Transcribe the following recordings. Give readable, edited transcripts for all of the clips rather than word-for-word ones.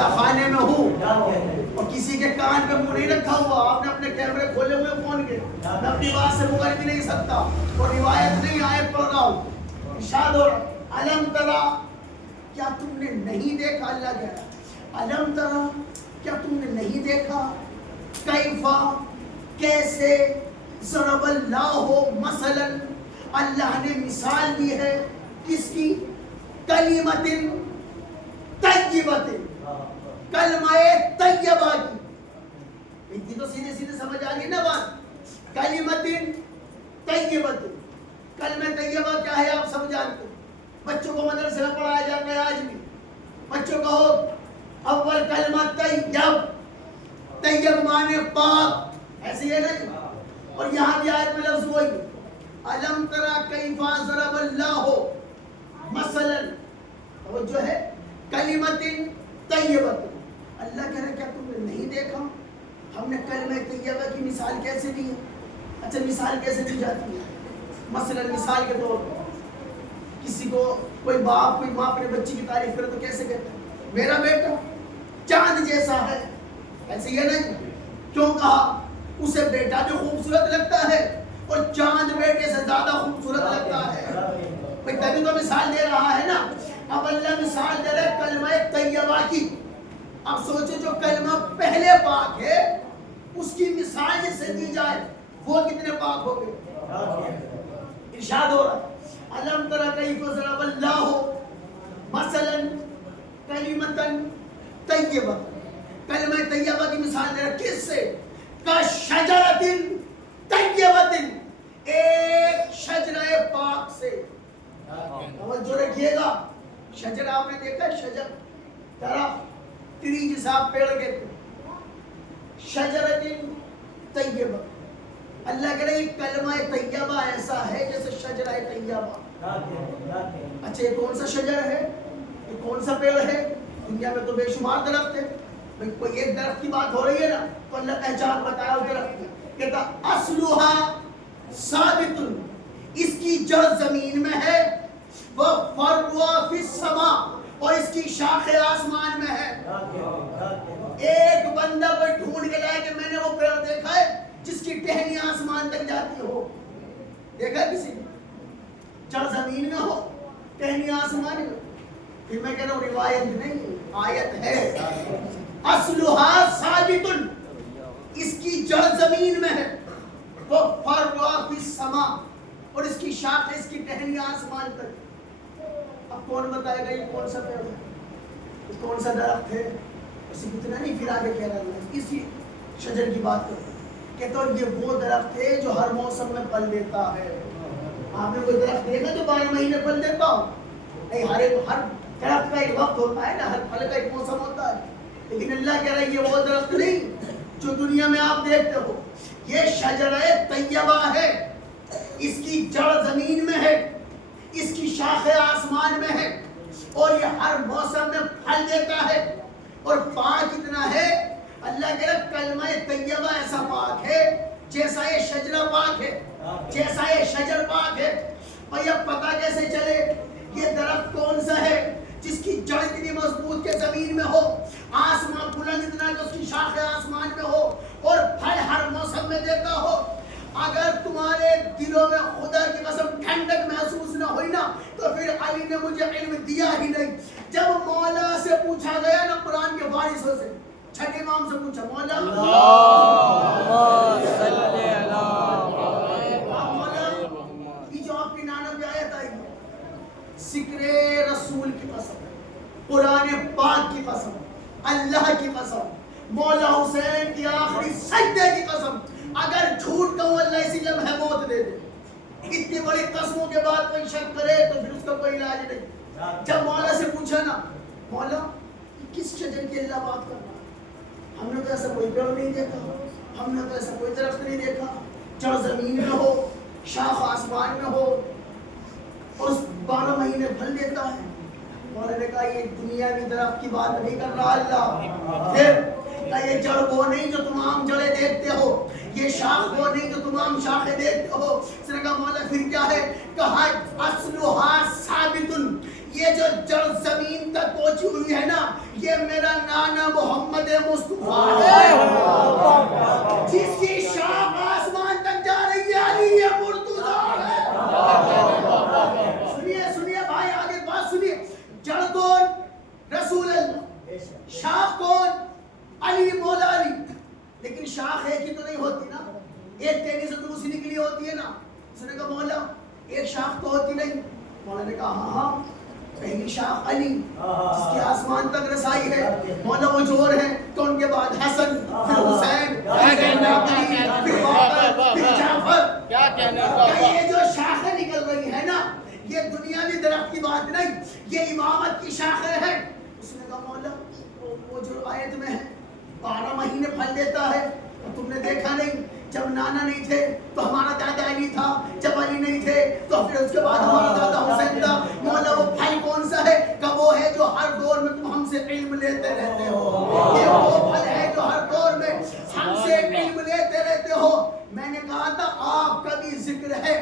فضا خانے میں ہوں اور کسی کے کان پہ منہ نہیں رکھا ہوا، آپ نے اپنے کیمرے کھولے ہوئے فون کے، میں اپنی بات سے مغر بھی نہیں سکتا، اور روایت نہیں آیت پڑھ رہا ہوں. ارشاد ہو رہا الم ترا، کیا تم نے نہیں دیکھا، اللہ کہہ رہا الم ترا، کیا تم نے نہیں دیکھا، کیفا، کیسے، ضرب اللہ مثلا، اللہ نے مثال دی ہے کس کی، کلمۃ طیبۃ، کلمہ طیبہ کی. اتنی تو سیدھے سیدھے سمجھ آ گئی نا بات. کلمۃ طیبۃ، کلمہ طیبہ کیا ہے آپ سب جانتے ہیں، بچوں کو مدرسے میں پڑھایا جاتا ہے آج بھی. بچوں کو اول کلمہ طیب، طیب مانے پاک، ایسے ہی ہے نا. اور یہاں بھی آیت میں لفظ وہی الم ترا کیف ضرب اللہ مثلا، توجہ ہے، کلمۃ طیبۃ. اللہ کہہ رہا کیا تم نے نہیں دیکھا ہم نے کلمہ طیبہ کی مثال کیسے دی ہے. اچھا مثال کیسے دی جاتی ہے، مثلا مثال کے طور پر کسی کو کوئی باپ کوئی ماں اپنے بچی کی تعریف کرے تو کیسے کہتا ہے، میرا بیٹا چاند جیسا ہے، ایسے ہی ہے نہیں. کیوں کہا، اسے بیٹا بھی خوبصورت لگتا ہے اور چاند بیٹے سے زیادہ خوبصورت لگتا ہے. بھئی تبھی تو مثال دے رہا ہے نا. اب اللہ مثال دے رہا ہے کلمہ طیبہ کی. اب سوچے جو کلمہ پہلے پاک ہے اس کی مثال جس سے دی جائے وہ کتنے پاک ہو گئے. ارشاد ہو رہا الم تر کیف ضرب اللہ مثلا کلمۃ طیبہ، کلمہ طیبہ کی مثال دے رہا کس سے، کشجرۃ طیبۃ، ایک شجرہ پاک سے. توجہ رکھیے گا، شجر آپ نے دیکھا ہے، شجر درخت ٹری جسے آپ پیڑ کہتے ہیں، شجرۃ طیبہ. اللہ کہہ رہا ہے یہ کلمہ طیبہ ایسا ہے جیسے شجرہ طیبہ. اچھا یہ کون سا شجر ہے، یہ کون سا پیڑ ہے، دنیا میں تو بے شمار درخت ہے. کوئی ایک درخت کی بات ہو رہی ہے نا تو اللہ پہچان بتایا اس درخت کی، کہتا اصلھا ثابت، اس کی جڑ زمین میں ہے، وہ فرعها فی السماء، اور اس کی شاخیں آسمان میں ہے. ایک بندہ کوئی ڈھونڈ کے لائے کہ میں نے وہ پیڑ دیکھا ہے جس کی ٹہنی آسمان تک جاتی ہو، دیکھا کسی نے، جڑ زمین میں ہو ٹہنی آسمان میں. پھر میں کہہ رہا ہوں روایت نہیں آیت ہے. اصلھا ثابت، اس کی جڑ زمین میں ہے، وہ فرعها فی السماء، اور اس کی شاخ اس کی ٹہنی آسمان تک. اب کون بتائے گا یہ کون سا پیڑ ہے، یہ کون سا درخت ہے. اسی اتنا نہیں پھر آگے کہہ رہا ہے اسی شجر کی بات کرتے ہیں، کہتا ہوں یہ وہ درخت ہے جو ہر موسم میں پھل دیتا ہے. آپ نے کوئی درخت دیکھا جو 12 مہینے پھل دیتا ہو؟ نہیں، ہر درخت کا ایک وقت ہوتا ہے نا، ہر پھل کا ایک موسم ہوتا ہے. لیکن اللہ کہہ رہا ہے یہ وہ درخت نہیں جو دنیا میں آپ دیکھتے ہو، یہ شجرہ طیبہ ہے، اس کی جڑ زمین میں ہے، اس کی شاخیں آسمان میں ہے، اور یہ ہر موسم میں پھل دیتا ہے. اور پاک اتنا ہے، اللہ کہہ رہا کلمہ طیبہ ایسا پاک ہے جیسا یہ شجرہ پاک ہے، جیسا یہ شجر پاک ہے. اور یہ پتہ کیسے چلے یہ درخت کون سا ہے، جس کی جڑ اتنی مضبوط کہ زمین میں ہو، آسمان بلند اتنا کہ اس کی شاخیں آسمان میں ہو، اور پھل ہر موسم میں دیتا ہو. اگر تمہارے دلوں میں خدا کی قسم ٹھنڈک محسوس نہ ہوئی نا تو پھر علی نے مجھے علم دیا ہی نہیں. جب مولا سے پوچھا گیا نا قرآن کے وارثوں سے، چھٹے امام سے پوچھا مولا یہ جو آپ کی 99 آیت آئی ہے، ذکر رسول کی قسم، قرآن پاک کی قسم، اللہ کی قسم، مولا حسین کی آخری سجدے کی قسم، اگر جھوٹ کہوں اللہ اسی لمحے موت دے دے. اتنی بڑی قسموں کے بعد کوئی شک کرے تو پھر اس کا کوئی علاج نہیں. جب مولا سے پوچھا نا مولا کس شجر کی اللہ بات کر رہا ہے، ہم نے تو ایسا کوئی پیڑ نہیں دیکھا، ہم نے تو ایسا کوئی درخت نہیں دیکھا، جڑ زمین میں ہو، شاخ آسمان میں ہو، اور 12 مہینے پھل دیتا ہے. مولا نے کہا یہ دنیاوی درخت کی بات نہیں کر رہا اللہ. پھر یہ جڑ وہ نہیں جو تمام جڑیں دیکھتے ہو، یہ شاخ وہ نہیں جو تمام شاخیں دیکھتے ہو. اس نے کہا مولا پھر کیا ہے؟ کہا اصلھا ثابت، یہ جو جڑ زمین تک پہنچی ہوئی ہے نا، یہ میرا نانا محمد مصطفیٰ ہے جس کی شاخ آسمان تک جا رہی ہے. علی مرتضیٰ ہے. سنیے بھائی، آگے بات سنیے. جڑ کون؟ رسول اللہ. شاخ کون؟ علی مولا علی. لیکن شاخ ایک ہی تو نہیں ہوتی نا، ایک ٹہنی سے تو دوسری نکلی ہوتی ہے نا. اس نے کہا مولا ایک شاخ تو ہوتی نہیں. مولا نے کہا ہاں، پہلی شاخ علی جس کی آسمان تک رسائی ہے. مولا وہ جوڑ ہیں تو ان کے بعد حسن، پھر حسین، پھر باقر، پھر جعفر. یہ جو شاخیں نکل رہی ہے نا، یہ دنیاوی درخت کی بات نہیں، یہ امامت کی شاخیں ہیں. اس نے کہا مولا وہ جو آیت میں ہے 12 مہینے پھل دیتا ہے، تم نے دیکھا نہیں؟ جب نانا نہیں تھے تو ہمارا دادا علی تھا، جب علی نہیں تھے تو پھر اس کے بعد ہمارا دادا حسین تھا. مولا وہ پھل کون سا ہے؟ کہ وہ ہے جو ہر دور میں تم ہم سے علم لیتے رہتے ہو. یہ وہ پھل ہے جو ہر دور میں ہم سے علم لیتے رہتے ہو. میں نے کہا تھا آپ کا بھی ذکر ہے،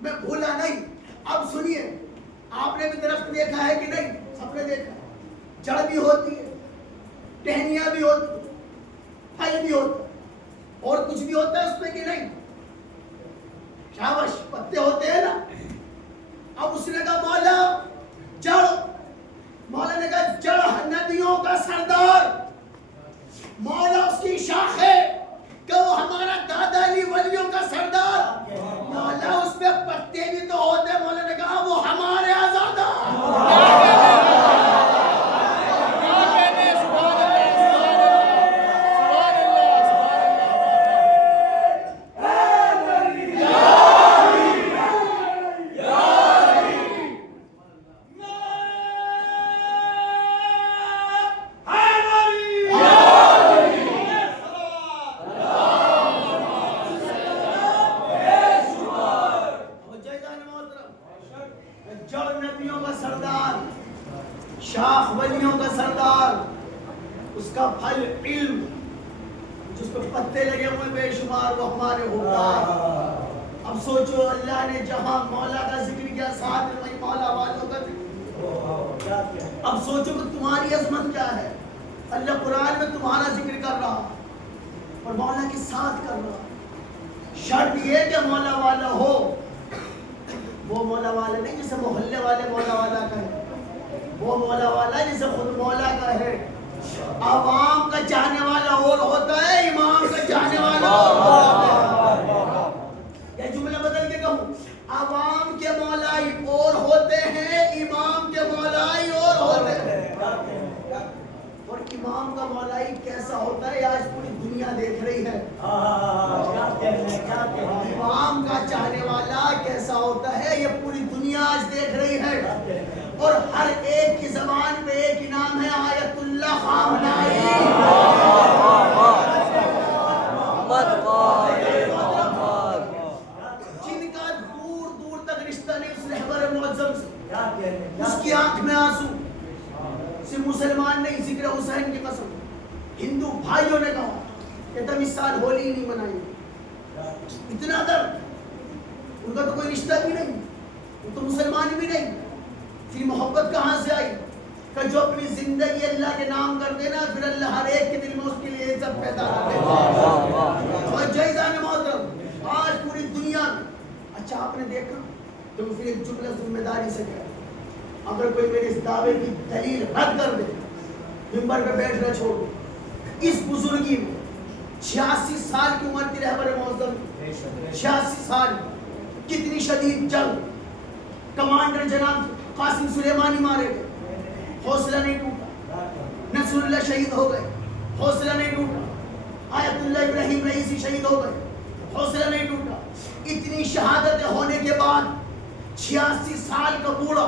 میں بھولا نہیں. اب سنیے، آپ نے بھی درخت دیکھا ہے کہ نہیں؟ سب نے دیکھا. جڑ بھی ہوتی ہے، ٹہنیاں بھی ہوتی ہیں، پھل بھی ہوتا ہے، اور کچھ بھی ہوتا ہے اس میں کہ نہیں؟ شاباش، پتے ہوتے ہیں نا. اب اس نے کہا مولا جڑ. مولا نے کہا جڑ نبیوں کا سردار. مولا اس کی شاخ ہے کہ وہ ہمارا دادا علی ولیوں کا سردار. مولا اس پہ پتے بھی تو ہوتے ہیں. مولا نے کہا وہ ہمارے آزادہ. جڑ نبیوں کا سردار، شاخ ولیوں کا سردار، اس کا پھل علم، جس پہ پتے لگے ہوئے بے شمار، وہ ہمارے ہوگا. اب سوچو اللہ نے جہاں مولا کا ذکر کیا، ساتھ میں وہی مولا والوں کا ذکر. اب سوچو کہ تمہاری عظمت کیا ہے. اللہ قرآن میں تمہارا ذکر کر رہا اور مولا کے ساتھ کر رہا. شرط یہ کہ مولا والا ہو. وہ مولا والا نہیں جسے محلے والے مولا والا کہے، وہ مولا والا جسے خود مولا کا ہے. عوام کا چاہنے والا اور ہوتا ہے، امام کا چاہنے والا اور ہوتا ہے. یہ جملہ بدل کے کہوں، عوام کے مولائی اور ہوتے ہیں، امام کے مولائی اور ہوتے ہیں. اور امام کا مولائی کیسا ہوتا ہے آج پوری دنیا دیکھ رہی ہے. امام کا چاہنے والا کیسا ہوتا ہے یہ پوری دنیا آج دیکھ رہی ہے. اور ہر ایک کی زبان پہ ایک ہی نام ہے، آیت اللہ خامنائی. جن کا دور دور تک رشتہ نہیں اس رہبر معظم سے، اس کی آنکھ میں آنسو. صرف مسلمان نہیں، ذکر حسین کی قسم ہندو بھائیوں نے کہا کہ تم اس سال ہولی نہیں منائیں. اتنا درد. ان کا تو کوئی رشتہ بھی نہیں، وہ تو مسلمان بھی نہیں. پھر محبت کہاں سے آئی؟ کہ جو اپنی زندگی اللہ کے نام کر دینا، پھر اللہ ہر ایک کے دل میں اس کے لیے عزت پیدا کر دیتا ہے. اور جائزان محترم آج پوری دنیا میں، اچھا آپ نے دیکھا تو پھر ایک جملہ ذمہ داری سے کہا، اگر کوئی میرے اس دعوے کی دلیل رد کر دے، منبر پہ بیٹھنا چھوڑ دو. اس بزرگی میں 86 سال کی عمر کی رہبر معظم، 86 سال، کتنی شدید جنگ، کمانڈر جناب قاسم سلیمانی مارے گئے، حوصلہ نہیں ٹوٹا. نصر اللہ شہید ہو گئے، حوصلہ نہیں ٹوٹا. آیت اللہ ابراہیم رئیسی شہید ہو گئے، حوصلہ نہیں ٹوٹا. اتنی شہادتیں ہونے کے بعد 86 سال کا بوڑھا،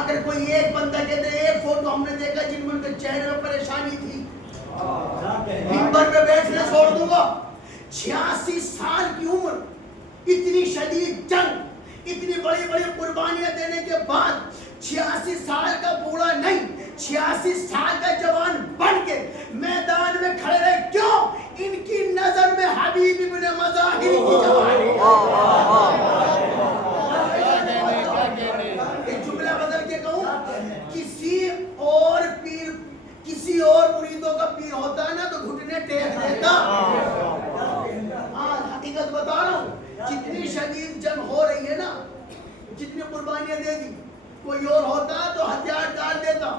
اگر کوئی ایک بندہ کہتے ہیں ایک فوٹو ہم نے دیکھا جن میں ان کے چہرے میں پریشانی تھی، منبر پہ بیٹھنا چھوڑ دوں گا. 86 سال کی عمر، اتنی شدید جنگ، اتنی بڑی بڑی قربانیاں دینے کے بعد 86 سال کا بوڑھا نہیں، 86 سال کا جوان بن کے میدان میں کھڑے رہے پیر ہوتا ہے نا تو گھٹنے ٹیک دیتا. ہاں حقیقت بتا رہا ہوں, جتنی شدید جنگ ہو رہی ہے نا, جتنی قربانیاں دے دی, کوئی اور ہوتا تو ہتھیار ڈال دیتا,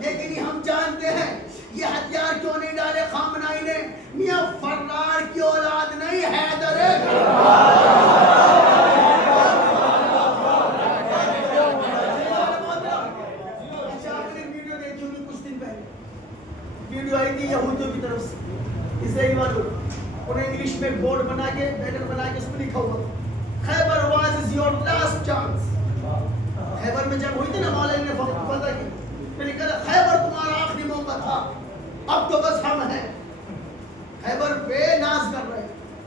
لیکن ہم جانتے ہیں یہ ہتھیار کیوں نہیں ڈالے خامنائی نے. میاں فرار کی اولاد نہیں, حیدر ہے. ویڈیو آئی تھی یہودیوں کی طرف سے, اسرائیل والوں, انہیں انگلش میں بورڈ بنا کے بینر بنا کے اس میں لکھا ہوا Khyber was is your last chance. Khyber میں جب ہوئی تھی نا مولا نے فتح کی, میں نے کہا خیبر تمہارا آخری موقع تھا, اب تو بس ہم ہیں. خیبر پہ ناز کر رہے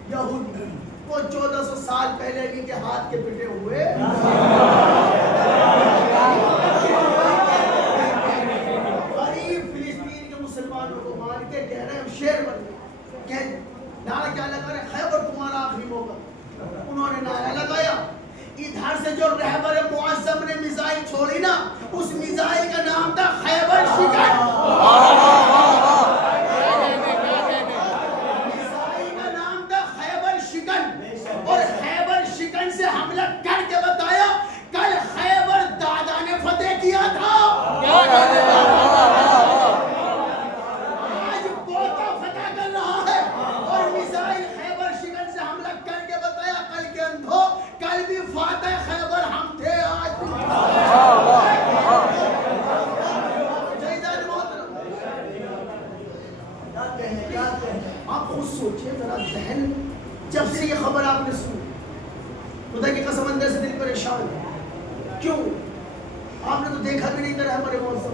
یہودی, وہ 1400 سال پہلے ان کے ہاتھ کے پٹے ہوئے شیر بن گئے. نعرہ کیا لگا رہے, خیبر تمہارا آخری موقع. انہوں نے نعرہ لگایا, ادھر سے جو رہبر معظم نے میزائل چھوڑی نا, اس میزائل کا نام تھا خیبر شکن. میزائل کا نام تھا خیبر شکن, اور خیبر شکن سے حملہ کر کے بتایا کل خیبر دادا نے فتح کیا تھا. آپ خود سوچئے ذرا, ذہن جب سے یہ خبر آپ نے سنی, خدا کی قسم اندر سے دل پریشان ہے. کیوں؟ آپ نے تو دیکھا بھی نہیں تھا ہمارے موسم,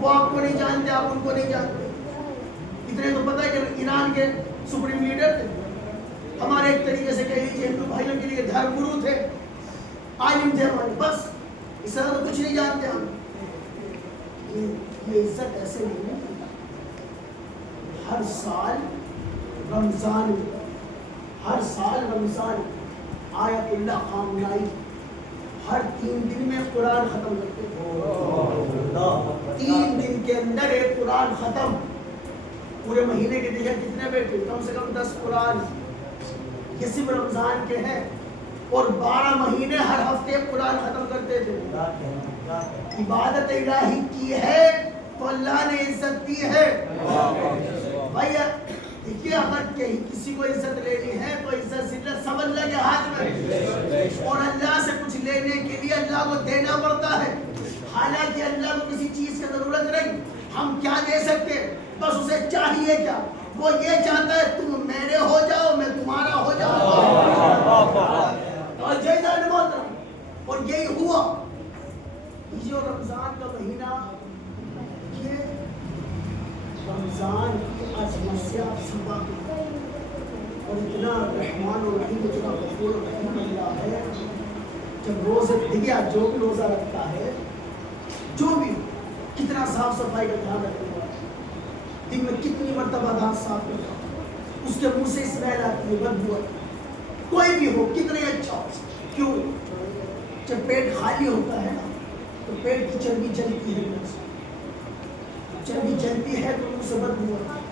وہ آپ کو نہیں جانتے, آپ ان کو نہیں جانتے. اتنے تو پتہ ہے کہ ایران کے سپریم لیڈر تھے, ہمارے ایک طریقے سے کہہ لیجیے ہندو بھائیوں کے لیے دھرم گرو تھے, عالم تھے ہمارے, بس اس طرح تو کچھ نہیں جانتے ہم. یہ عزت ایسے نہیں ہے. ہر سال رمضان آیت اللہ خامنائی ہر 3 دن میں قرآن ختم کرتے ہیں. 3 دن کے اندر ایک قرآن ختم. پورے مہینے کے دیکھیں کتنے بیٹھے, کم سے کم 10 قرآن. یہ صرف رمضان کے ہیں, اور 12 مہینے ہر ہفتے قرآن ختم کرتے تھے. عبادت الہی کی ہے تو اللہ نے عزت دی ہے. بھائی دیکھیے, اگر کسی کو عزت لینی ہے تو عزت صرف سب اللہ کے ہاتھ میں, اور اللہ سے کچھ لینے کے لیے اللہ کو دینا پڑتا ہے. حالانکہ اللہ کو کسی چیز کی ضرورت نہیں, ہم کیا دے سکتے, بس اسے چاہیے کیا, وہ یہ چاہتا ہے تم میرے ہو جاؤ, میں تمہارا ہو جاؤں. اور یہی ہوا. جو رمضان کا مہینہ, یہ رمضان کی عظمت سے آپ سنبھا, اور اتنا رحمان و رحیم, اتنا غفور و رحیم اللہ ہے. جب روزہ دیکھیے, جو بھی روزہ رکھتا ہے, جو بھی کتنا صاف صفائی کا دھیان رکھتا ہے, دن میں کتنی مرتبہ دانت صاف کرتا ہے, اس کے منہ سے اسمیل آتی ہے, بدبو آتی ہے, کوئی بھی ہو کتنا ہی اچھا ہو. کیوں؟ جب پیٹ خالی ہوتا ہے نا تو پیٹ کی چربی جلتی ہے, چربی جلتی ہے تو منہ سے بدبو آتی ہے.